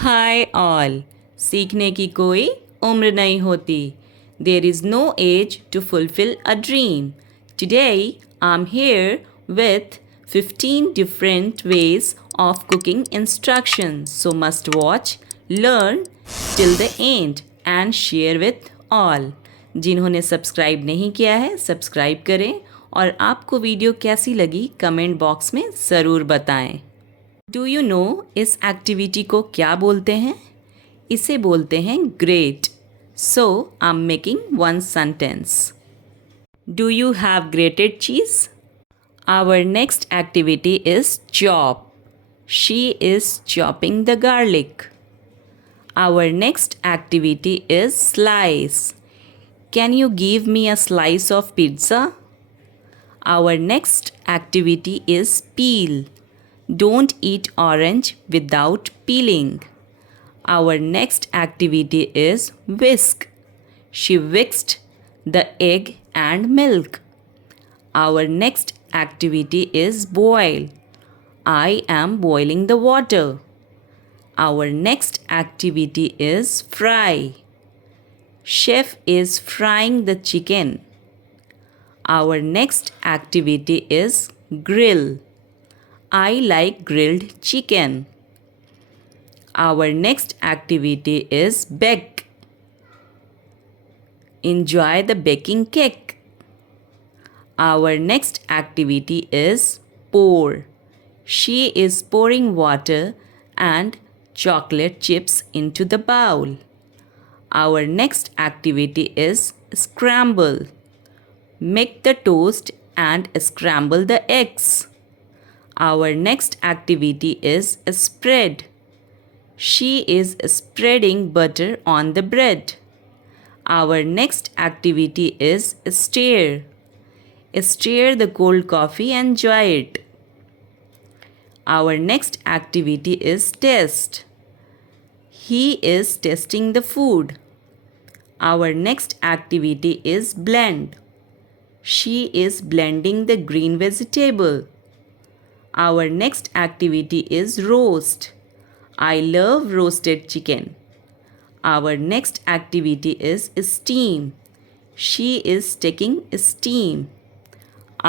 Hi all. सीखने की कोई उम्र नहीं होती. There is no age to fulfill a dream. Today I'm here with 15 different ways of cooking instructions. So must watch, learn till the end and share with all. जिन्होंने subscribe नहीं किया है सब्सक्राइब करें और आपको वीडियो कैसी लगी comment box में ज़रूर बताएं. डू यू नो इस एक्टिविटी को क्या बोलते हैं? इसे बोलते हैं grate. So I am making one sentence. Do you have grated cheese? Our next activity is chop. She is chopping the garlic. Our next activity is slice. Can you give me a slice of pizza? Our next activity is peel. Don't eat orange without peeling. Our next activity is whisk. She whisked the egg and milk. Our next activity is boil. I am boiling the water. Our next activity is fry. Chef is frying the chicken. Our next activity is grill. I like grilled chicken. Our next activity is bake. Enjoy the baking cake. Our next activity is pour. She is pouring water and chocolate chips into the bowl. Our next activity is scramble. Make the toast and scramble the eggs. Our next activity is spread. She is spreading butter on the bread. Our next activity is stir. Stir the cold coffee and enjoy it. Our next activity is test. He is testing the food. Our next activity is blend. She is blending the green vegetable. Our next activity is roast. I love roasted chicken. Our next activity is steam. She is taking steam.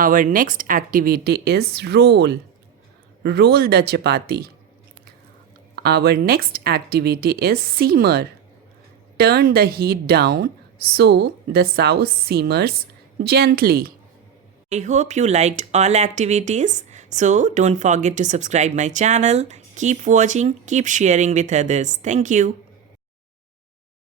Our next activity is roll. Roll the chapati. Our next activity is simmer. Turn the heat down so the sauce simmers gently. I hope you liked all activities. So don't forget to subscribe my channel. Keep watching, keep sharing with others. Thank you.